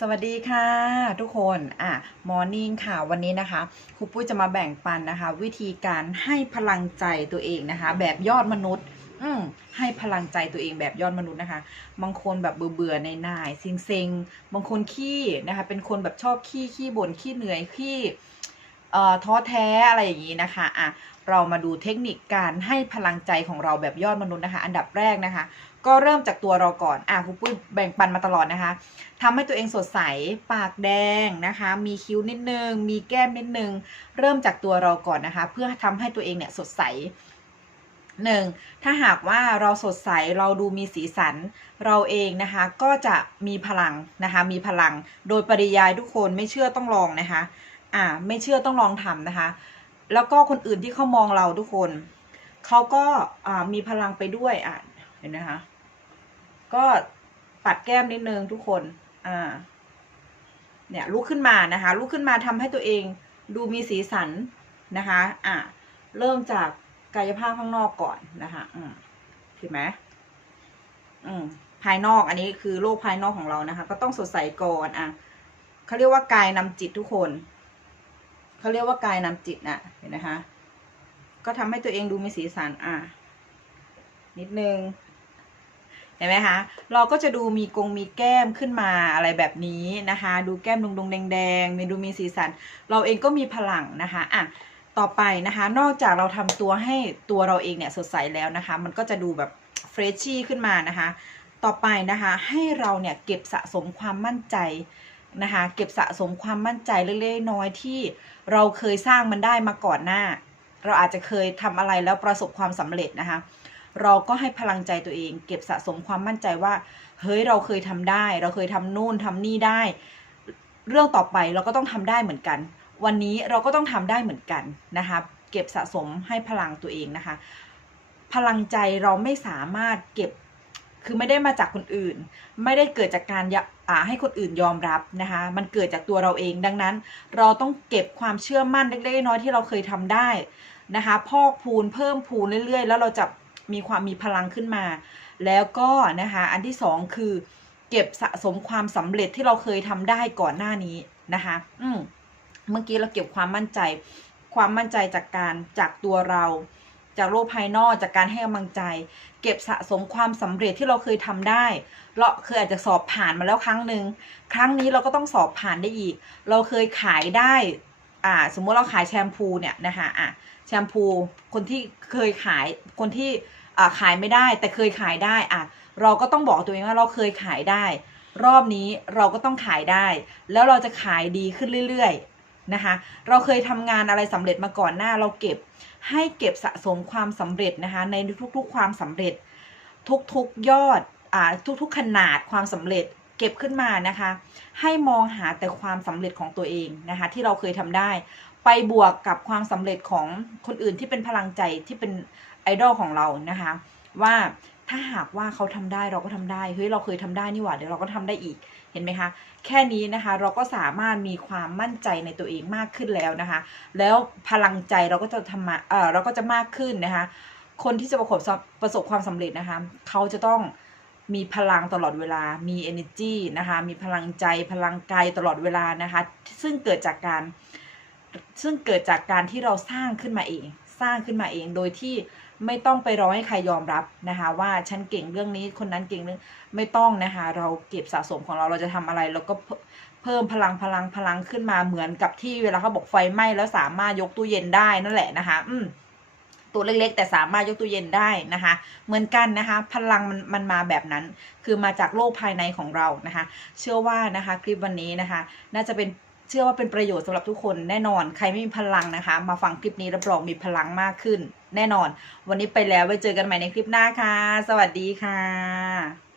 สวัสดีค่ะทุกคนอะมอร์นิ่งค่ะวันนี้นะคะครูปุ้ยจะมาแบ่งปันนะคะ วิธีการให้พลังใจตัวเองนะคะ แบบยอดมนุษย์ อืมให้พลังใจตัวเองแบบยอดมนุษย์นะคะ บางคนแบบเบื่อเบื่อในนายซิงเซงๆบางคนขี้นะคะ เป็นคนแบบชอบขี้ขี้บ่นขี้เหนื่อยขี้ ท้อแท้อะไรอย่างนี้นะคะอะเรามาดูเทคนิคการให้พลังใจของเราแบบยอดมนุษย์นะคะ อันดับแรกนะคะ ก็เริ่มจากตัวเราก่อนอะครูปุ้ยแบ่งปันมาตลอดนะคะทำให้ตัวเองสดใสปากแดงนะคะ มีคิ้วนิดนึง มีแก้มนิดนึง เริ่มจากตัวเราก่อนนะคะ เพื่อทำให้ตัวเองเนี่ยสดใสหนึ่งถ้าหากว่าเราสดใสเราดูมีสีสัน เราเองนะคะก็จะมีพลังนะคะ มีพลังโดยปริยายทุกคนไม่เชื่อต้องลองนะคะ อ่า ไม่เชื่อต้องลองทำนะคะ แล้วก็คนอื่นที่เขามองเราทุกคนเขาก็อ่ามีพลังไปด้วยอะเห็นไหมคะก็ปัดแก้มนิดนึงทุกคนอ่าเนี่ยลุกขึ้นมานะคะลุกขึ้นมาทำให้ตัวเองดูมีสีสันนะคะอะเริ่มจากกายภาพข้างนอกก่อนนะคะอืมเห็นไหมอืมภายนอกอันนี้คือโลกภายนอกของเรานะคะ ก็ต้องสดใสก่อนอะเขาเรียกว่ากายนำจิตทุกคน เขาเรียกว่ากายนำจิตน่ะเห็นนะคะ ก็ทำให้ตัวเองดูมีสีสันอะ นิดนึง เห็นไหมคะ เราก็จะดูมีกงมีแก้มขึ้นมาอะไรแบบนี้นะคะ ดูแก้มดงดงแดงแดงมีดูมีสีสัน เราเองก็มีพลังนะคะอะต่อไปนะคะ นอกจากเราทำตัวให้ตัวเราเองเนี่ยสดใสแล้วนะคะ มันก็จะดูแบบเฟรชชี่ขึ้นมานะคะ ต่อไปนะคะ ให้เราเนี่ยเก็บสะสมความมั่นใจ นะคะเก็บสะสมความมั่นใจเล็กๆน้อยที่เราเคยสร้างมันได้มาก่อนหน้า เราอาจจะเคยทำอะไรแล้วประสบความสำเร็จนะคะเราก็ให้พลังใจตัวเอง เก็บสะสมความมั่นใจว่า เฮ้ยเราเคยทำได้ เราเคยทำนู่นทำนี่ได้ เรื่องต่อไปเราก็ต้องทำได้เหมือนกัน วันนี้เราก็ต้องทำได้เหมือนกันนะคะเก็บสะสมให้พลังตัวเองนะคะ พลังใจเราไม่สามารถเก็บ คือไม่ได้มาจากคนอื่น ไม่ได้เกิดจากการอ่าให้คนอื่นยอมรับนะคะมันเกิดจากตัวเราเองดังนั้น เราต้องเก็บความเชื่อมั่นเล็กๆน้อยๆที่เราเคยทำได้นะคะพอกพูนเพิ่มพูนเรื่อยๆ แล้วเราจะมีความมีพลังขึ้นมา แล้วก็นะคะอันที่สองคือ เก็บสะสมความสำเร็จที่เราเคยทำได้ก่อนหน้านี้นะคะอืมเมื่อกี้เราเก็บความมั่นใจ ความมั่นใจจากการจากตัวเรา จากโลกภายนอกจากการให้กำลังใจ เก็บสะสมความสำเร็จที่เราเคยทำได้เราเคยอาจจะสอบผ่านมาแล้วครั้งหนึ่งครั้งนี้เราก็ต้องสอบผ่านได้อีก เราเคยขายได้อ่าสมมติเราขายแชมพูเนี่ยนะคะอะแชมพูคนที่เคยขายคนที่อ่าขายไม่ได้ แต่เคยขายได้อะเราก็ต้องบอกตัวเองว่าเราเคยขายได้ รอบนี้เราก็ต้องขายได้ แล้วเราจะขายดีขึ้นเรื่อยๆนะคะ เราเคยทำงานอะไรสำเร็จมาก่อนหน้าเราเก็บ ให้เก็บสะสมความสำเร็จนะคะในทุกๆความสำเร็จ ทุกๆยอดอ่าทุกๆขนาดความสำเร็จเก็บขึ้นมานะคะ ให้มองหาแต่ความสำเร็จของตัวเองนะคะ ที่เราเคยทำได้ ไปบวกกับความสำเร็จของคนอื่นที่เป็นพลังใจที่เป็นไอดอลของเรานะคะ ว่าถ้าหากว่าเขาทำได้เราก็ทำได้เฮ้ยเราเคยทำได้นี่หว่าเดี๋ยวเราก็ทำได้อีก ห็นไหมคะแค่นี้นะคะเราก็สามารถมีความมั่นใจในตัวเองมากขึ้นแล้วนะคะ แล้วพลังใจเราก็จะทำมาเออเราก็จะมากขึ้นนะคะ คนที่จะประสบประสบความสำเร็จนะคะ เขาจะต้องมีพลังตลอดเวลา มี energy นะคะ มีพลังใจ พลังกายตลอดเวลานะคะ ซึ่งเกิดจากการ ซึ่งเกิดจากการที่เราสร้างขึ้นมาเอง สร้างขึ้นมาเอง โดยที่ ไม่ต้องไปรอให้ใครยอมรับนะคะ ว่าฉันเก่งเรื่องนี้คนนั้นเก่งเรื่องไม่ต้องนะคะ เราเก็บสะสมของเราเราจะทำอะไรเราก็เพิ่มเพิ่มพลังพลังพลังขึ้นมาเหมือนกับที่เวลาเขาบอกไฟไหม้แล้วสามารถยกตู้เย็นได้นั่นแหละนะคะ อืมตัวเล็กๆ แต่สามารถยกตู้เย็นได้นะคะ เหมือนกันนะคะ พลังมันมันมาแบบนั้น คือมาจากโลกภายในของเรานะคะ เชื่อว่านะคะ คลิปวันนี้นะคะ น่าจะเป็น เชื่อว่าเป็นประโยชน์สำหรับทุกคนแน่นอน ใครไม่มีพลังนะคะ มาฟังคลิปนี้รับรองมีพลังมากขึ้น แน่นอน วันนี้ไปแล้วไว้เจอกันใหม่ในคลิปหน้าค่ะ สวัสดีค่ะ